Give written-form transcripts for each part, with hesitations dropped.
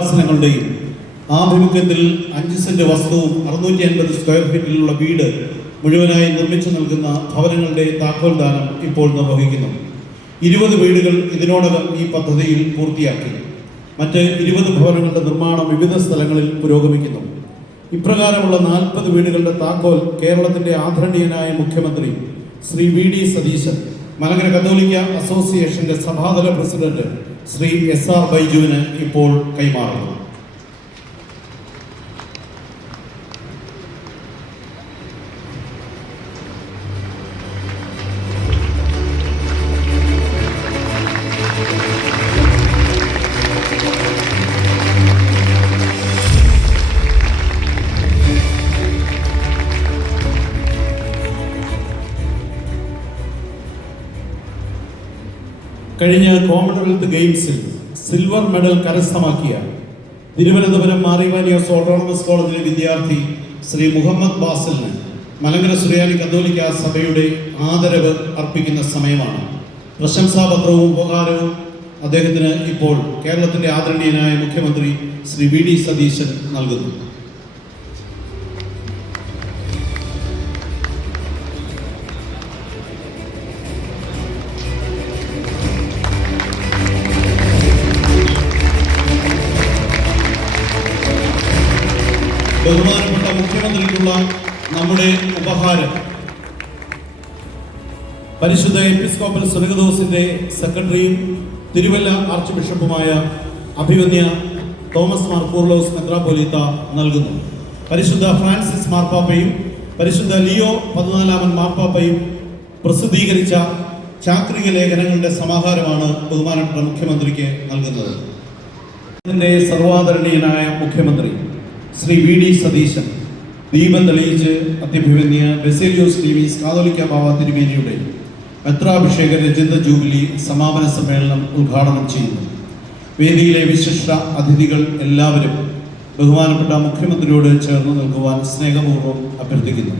ആസനങ്ങളുടെയും ആഭിമുഖ്യത്തിൽ 5 സെന്റ് വസ്തുവും 650 സ്ക്വയർ ഫീറ്റിലുള്ള വീട് മുഴുവനായി നിർമ്മിച്ചു നൽകുന്ന ഭവനങ്ങളുടെ താക്കോൽ ദാനം ഇപ്പോൾ നിർവഹിക്കുന്നു. 20 വീടുകൾ ഇതിനോടകം ഈ പദ്ധതിയിൽ പൂർത്തിയാക്കി. മറ്റ് 20 ഭവനങ്ങളുടെ നിർമ്മാണം വിവിധ സ്ഥലങ്ങളിൽ പുരോഗമിക്കുന്നു. ഇപ്രകാരമുള്ള 40 വീടുകളുടെ താക്കോൽ കേരളത്തിന്റെ ആദരണീയനായ മുഖ്യമന്ത്രി ശ്രീ വി.ഡി. സതീശൻ മലങ്കര കത്തോലിക്ക അസോസിയേഷന്റെ സഭാതല പ്രസിഡന്റ് ശ്രീ എസ്.ആർ. ബൈജുവിന് ഇപ്പോൾ കൈമാറുന്നു. കഴിഞ്ഞ കോമൺവെൽത്ത് ഗെയിംസിൽ സിൽവർ മെഡൽ കരസ്ഥമാക്കിയ തിരുവനന്തപുരം മാറിവാനിയോസ് ഓട്ടോണമസ് കോളേജിലെ വിദ്യാർത്ഥി ശ്രീ മുഹമ്മദ് ബാസിലിന് മലങ്കര സുറിയാനി കത്തോലിക്ക സഭയുടെ ആദരവ് അർപ്പിക്കുന്ന സമയമാണ്. പ്രശംസാപത്രവും ഉപഹാരവും അദ്ദേഹത്തിന് ഇപ്പോൾ കേരളത്തിന്റെ ആദരണീയനായ മുഖ്യമന്ത്രി ശ്രീ വി.ഡി. സതീശൻ നൽകുന്നു. ബഹുമാനപ്പെട്ട മുഖ്യമന്ത്രിക്കുള്ള നമ്മുടെ ഉപഹാരം പരിശുദ്ധ എപ്പിസ്കോപ്പൽ സുനകദോസിന്റെ സെക്രട്ടറിയും തിരുവല്ല ആർച്ച് ബിഷപ്പുമായ അഭിവന്യ തോമസ് മാർ കൂർലോസ് മെത്രാപ്പോലീത്ത നൽകുന്നു. പരിശുദ്ധ ഫ്രാൻസിസ് മാർപ്പാപ്പയും പരിശുദ്ധ ലിയോ 14 മാർപ്പാപ്പയും പ്രസിദ്ധീകരിച്ച ചാക്രിക ലേഖനങ്ങളുടെ സമാഹാരമാണ് ബഹുമാനപ്പെട്ട മുഖ്യമന്ത്രിക്ക് നൽകുന്നത്. ഇതിന്റെ സർവാദരണീയനായ മുഖ്യമന്ത്രി ശ്രീ വി.ഡി. സതീശൻ ദീപം തെളിയിച്ച് അത്യഭിവന്യ ബെസേലിയോസ് ക്ലീമീസ് കാതോലിക്ക ബാവ തിരുമേനിയുടെ മെത്രാഭിഷേക രജത ജൂബിലി സമാപന സമ്മേളനം ഉദ്ഘാടനം ചെയ്യുന്നു. വേദിയിലെ വിശിഷ്ട അതിഥികൾ എല്ലാവരും ബഹുമാനപ്പെട്ട മുഖ്യമന്ത്രിയോട് ചേർന്ന് നിൽക്കുവാൻ സ്നേഹപൂർവ്വം അഭ്യർത്ഥിക്കുന്നു.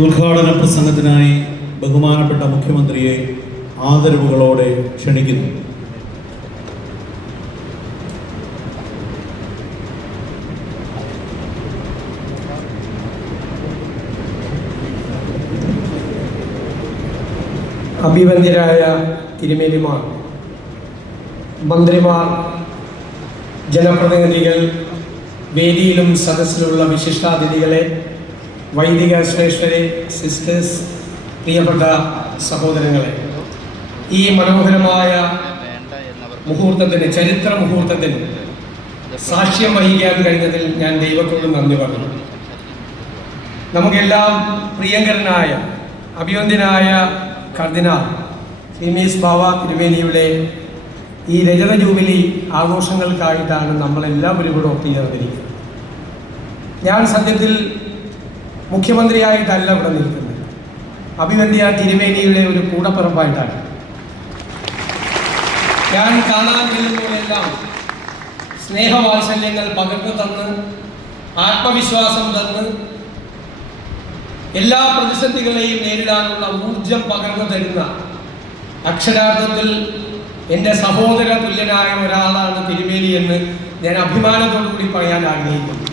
ഉദ്ഘാടന പ്രസംഗത്തിനായി ബഹുമാനപ്പെട്ട മുഖ്യമന്ത്രിയെ ആദരവുകളോടെ ക്ഷണിക്കുന്നു. അഭിവന്ദ്യരായ തിരുമേനിമാർ, മന്ത്രിമാർ, ജനപ്രതിനിധികൾ, വേദിയിലും സദസ്സിലുള്ള വിശിഷ്ടാതിഥികളെ, വൈദിക ശ്രേഷ്ഠരെ, സിസ്റ്റേഴ്സ്, പ്രിയപ്പെട്ട സഹോദരങ്ങളെ, ഈ മനോഹരമായ മുഹൂർത്തത്തിന്, ചരിത്ര മുഹൂർത്തത്തിന് സാക്ഷ്യം വഹിക്കാൻ കഴിഞ്ഞതിൽ ഞാൻ ദൈവത്തോട് നന്ദി പറഞ്ഞു. നമുക്കെല്ലാം പ്രിയങ്കരനായ അഭിവന്ദ്യനായ കർദിനാൾ ക്ലീമീസ് ബാവ തിരുമേനിയുടെ ഈ രജത ജൂബിലി ആഘോഷങ്ങൾക്കായിട്ടാണ് നമ്മളെല്ലാവരും കൂടെ ഒത്തുചേർന്നിരിക്കുന്നത്. ഞാൻ സത്യത്തിൽ മുഖ്യമന്ത്രിയായിട്ടല്ല ഇവിടെ നിൽക്കുന്നത്, അഭിവന്ദ്യ തിരുമേനിയുടെ ഒരു കൂടപ്പിറപ്പായിട്ടാണ്. ഞാൻ കാണാൻ കഴിയുമ്പോഴെല്ലാം സ്നേഹവാത്സല്യങ്ങൾ പകർന്നു തന്ന്, ആത്മവിശ്വാസം തന്ന്, എല്ലാ പ്രതിസന്ധികളെയും നേരിടാനുള്ള ഊർജം പകർന്നു തരുന്ന, അക്ഷരാർത്ഥത്തിൽ എൻ്റെ സഹോദര തുല്യനായ ഒരാളാണ് തിരുമേനി എന്ന് ഞാൻ അഭിമാനത്തോടുകൂടി പറയാൻ ആഗ്രഹിക്കുന്നു.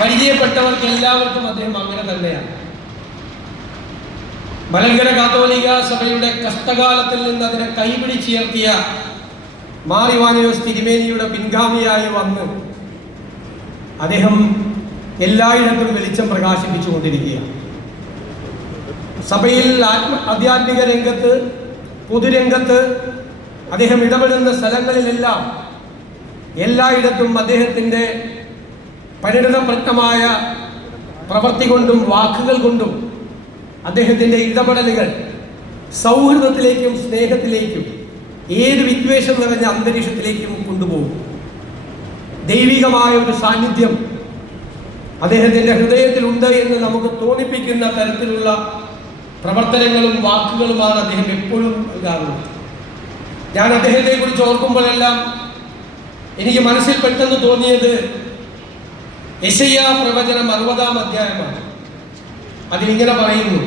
പരിചയപ്പെട്ടവർക്ക് എല്ലാവർക്കും അദ്ദേഹം അങ്ങനെ തന്നെയാണ്. മലങ്കര കാത്തോലിക സഭയുടെ കഷ്ടകാലത്തിൽ നിന്ന് അതിനെ കൈപിടിച്ചുയർത്തിയ മാറിവാനിയോസ് തിരുമേനിയുടെ പിൻഗാമിയായി വന്ന് അദ്ദേഹം എല്ലായിടത്തും വെളിച്ചം പ്രകാശിപ്പിച്ചുകൊണ്ടിരിക്കുകയാണ്. സഭയിൽ ആധ്യാത്മിക രംഗത്ത്, പൊതുരംഗത്ത് അദ്ദേഹം ഇടപെടുന്ന സ്ഥലങ്ങളിലെല്ലാം എല്ലായിടത്തും അദ്ദേഹത്തിൻ്റെ പരിണിതപ്രജ്ഞമായ പ്രവൃത്തി കൊണ്ടും വാക്കുകൾ കൊണ്ടും അദ്ദേഹത്തിൻ്റെ ഇടപെടലുകൾ സൗഹൃദത്തിലേക്കും സ്നേഹത്തിലേക്കും ഏത് വിദ്വേഷം നിറഞ്ഞ അന്തരീക്ഷത്തിലേക്കും കൊണ്ടുപോകും. ദൈവികമായ ഒരു സാന്നിധ്യം അദ്ദേഹത്തിൻ്റെ ഹൃദയത്തിലുണ്ട് എന്ന് നമുക്ക് തോന്നിപ്പിക്കുന്ന തരത്തിലുള്ള പ്രവർത്തനങ്ങളും വാക്കുകളുമാണ് അദ്ദേഹം എപ്പോഴും നൽകാറുള്ളത്. ഞാൻ അദ്ദേഹത്തെക്കുറിച്ച് ഓർക്കുമ്പോഴെല്ലാം എനിക്ക് മനസ്സിൽ പെട്ടെന്ന് തോന്നിയത് യെശയ്യാ പ്രവചനം 60-ാം അധ്യായമാണ്. അതിലിങ്ങനെ പറയുന്നു: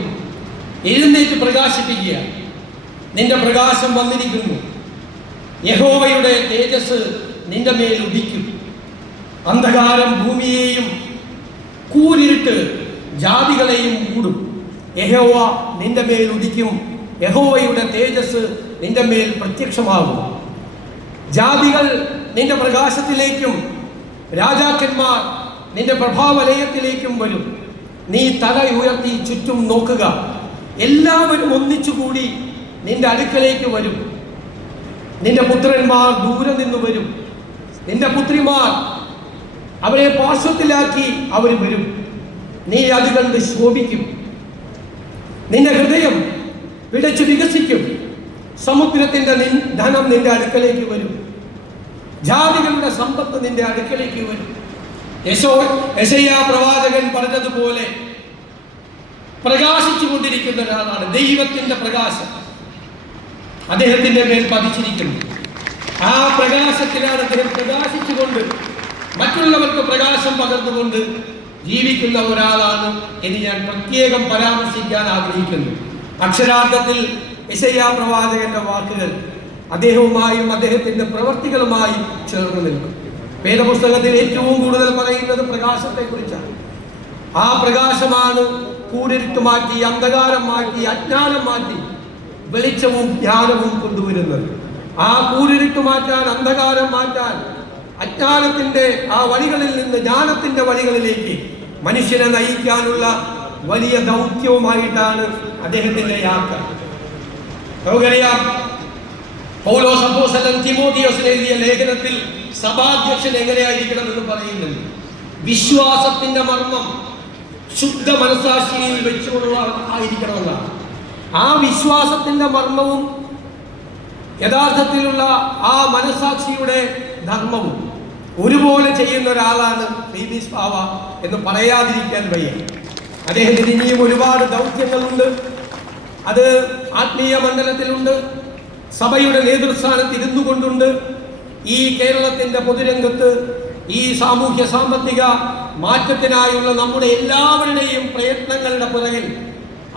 എഴുന്നേറ്റ് പ്രകാശിപ്പിക്കുക, നിന്റെ പ്രകാശം വന്നിരിക്കുന്നു, യഹോവയുടെ തേജസ് നിന്റെ മേൽ ഉദിക്കും. അന്ധകാരം ഭൂമിയെയും കൂരിരുട്ട് ജാതികളെയും മൂടും. യഹോവ നിന്റെ മേൽ ഉദിക്കും, യഹോവയുടെ തേജസ് നിന്റെ മേൽ പ്രത്യക്ഷമാകും. ജാതികൾ നിന്റെ പ്രകാശത്തിലേക്കും രാജാക്കന്മാർ നിന്റെ പ്രഭാവലയത്തിലേക്കും വരും. നീ തല ഉയർത്തി ചുറ്റും നോക്കുക, എല്ലാവരും ഒന്നിച്ചുകൂടി നിന്റെ അടുക്കലേക്ക് വരും. നിന്റെ പുത്രന്മാർ ദൂരെ നിന്ന് വരും, നിന്റെ പുത്രിമാർ അവരെ പാർശ്വത്തിലാക്കി അവർ വരും. നീ അത് കണ്ട് ശോഭിക്കും, നിന്റെ ഹൃദയം പിടച്ചു വികസിക്കും. സമുദ്രത്തിന്റെ ധനം നിന്റെ അടുക്കലേക്ക് വരും, ജാതികളുടെ സമ്പത്ത് നിന്റെ അടുക്കലേക്ക് വരും. യെശയ്യാ പ്രവാചകൻ പറഞ്ഞതുപോലെ പ്രകാശിച്ചു കൊണ്ടിരിക്കുന്ന ഒരാളാണ്. ദൈവത്തിന്റെ പ്രകാശം അദ്ദേഹത്തിന്റെ മേൽ പതിച്ചിരിക്കുന്നു. ആ പ്രകാശത്തിലാണ് അദ്ദേഹം പ്രകാശിച്ചുകൊണ്ട് മറ്റുള്ളവർക്ക് പ്രകാശം പകർന്നുകൊണ്ട് ജീവിക്കുന്ന ഒരാളാണ് എന്ന് ഞാൻ പ്രത്യേകം പരാമർശിക്കാൻ ആഗ്രഹിക്കുന്നു. അക്ഷരാർത്ഥത്തിൽ യെശയ്യാ പ്രവാചകന്റെ വാക്കുകൾ അദ്ദേഹവുമായും അദ്ദേഹത്തിന്റെ പ്രവർത്തികളുമായി ചേർന്ന് നിൽക്കും. വേദപുസ്തകത്തിൽ ഏറ്റവും കൂടുതൽ പറയുന്നത് പ്രകാശത്തെക്കുറിച്ചാണ്. ആ പ്രകാശമാണ് കൂരിരുട്ട് മാറ്റി, അന്ധകാരം മാറ്റി, അജ്ഞാനം മാറ്റി വെളിച്ചവും ജ്ഞാനവും കൊണ്ടുവരുന്നത്. ആ കൂരിരുട്ട് മാറ്റാൻ, അന്ധകാരം മാറ്റാൻ, അജ്ഞാനത്തിന്റെ ആ വഴികളിൽ നിന്ന് ജ്ഞാനത്തിന്റെ വഴികളിലേക്ക് മനുഷ്യനെ നയിക്കാനുള്ള വലിയ ദൗത്യവുമായിട്ടാണ് അദ്ദേഹത്തിന്റെ യാത്ര. നമുക്കറിയാം, പൗലോസ് അപ്പോസ്തലൻ തിമോഥെയോസിന് എഴുതിയ ലേഖനത്തിൽ സഭാധ്യക്ഷൻ എങ്ങനെയായിരിക്കണം എന്ന് പറയുന്നുണ്ട്. വിശ്വാസത്തിന്റെ മർമ്മം ശുദ്ധ മനസ്സാക്ഷിയിൽ വെച്ചുകൊള്ള ആയിരിക്കണമെന്നാണ്. ആ വിശ്വാസത്തിന്റെ മർമ്മവും യഥാർത്ഥത്തിലുള്ള ആ മനസ്സാക്ഷിയുടെ ധർമ്മവും ഒരുപോലെ ചെയ്യുന്ന ഒരാളാണ് ക്ലീമീസ് ബാവ എന്ന് പറയാതിരിക്കാൻ വയ്യ. അദ്ദേഹത്തിന് ഇനിയും ഒരുപാട് ദൗത്യങ്ങളുണ്ട്. അത് ആത്മീയ മണ്ഡലത്തിലുണ്ട്, സഭയുടെ നേതൃസ്ഥാനത്ത് ഇരുന്നു കൊണ്ടുണ്ട്. ഈ കേരളത്തിന്റെ പൊതുരംഗത്ത് ഈ സാമൂഹ്യ സാമ്പത്തിക മാറ്റത്തിനായുള്ള നമ്മുടെ എല്ലാവരുടെയും പ്രയത്നങ്ങളുടെ പുറകിൽ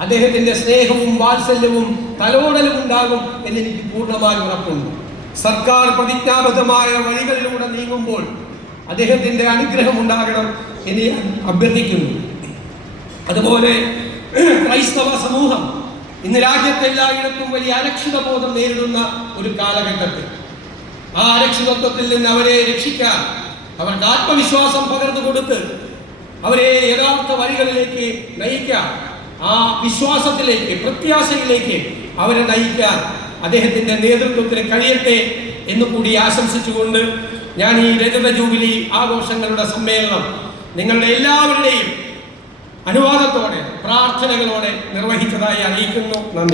അദ്ദേഹത്തിന്റെ സ്നേഹവും വാത്സല്യവും തലോടലും ഉണ്ടാകും എന്നെനിക്ക് പൂർണ്ണമായി ഉറപ്പുണ്ട്. സർക്കാർ പ്രതിജ്ഞാബദ്ധമായ വഴികളിലൂടെ നീങ്ങുമ്പോൾ അദ്ദേഹത്തിന്റെ അനുഗ്രഹം ഉണ്ടാകണം എന്ന് അഭ്യർത്ഥിക്കുന്നു. അതുപോലെ ക്രൈസ്തവ സമൂഹം ഇന്ന് രാജ്യത്തെല്ലായിടത്തും വലിയ അരക്ഷിത ബോധം നേരിടുന്ന ഒരു കാലഘട്ടത്തിൽ ആ അരക്ഷിതത്വത്തിൽ നിന്ന് അവരെ രക്ഷിക്കാൻ, അവർക്ക് ആത്മവിശ്വാസം പകർന്നു കൊടുത്ത് അവരെ യഥാർത്ഥ വഴികളിലേക്ക് നയിക്കാൻ, ആ വിശ്വാസത്തിലേക്ക്, പ്രത്യാശയിലേക്ക് അവരെ നയിക്കാൻ അദ്ദേഹത്തിന്റെ നേതൃത്വത്തിന് കഴിയട്ടെ എന്ന് കൂടി ആശംസിച്ചുകൊണ്ട് ഞാൻ ഈ രജത ജൂബിലി ആഘോഷങ്ങളുടെ സമ്മേളനം നിങ്ങളുടെ എല്ലാവരുടെയും അനുവാദത്തോടെ പ്രാർത്ഥനകളോടെ നിർവഹിച്ചതായി അറിയിക്കുന്നു. നന്ദി.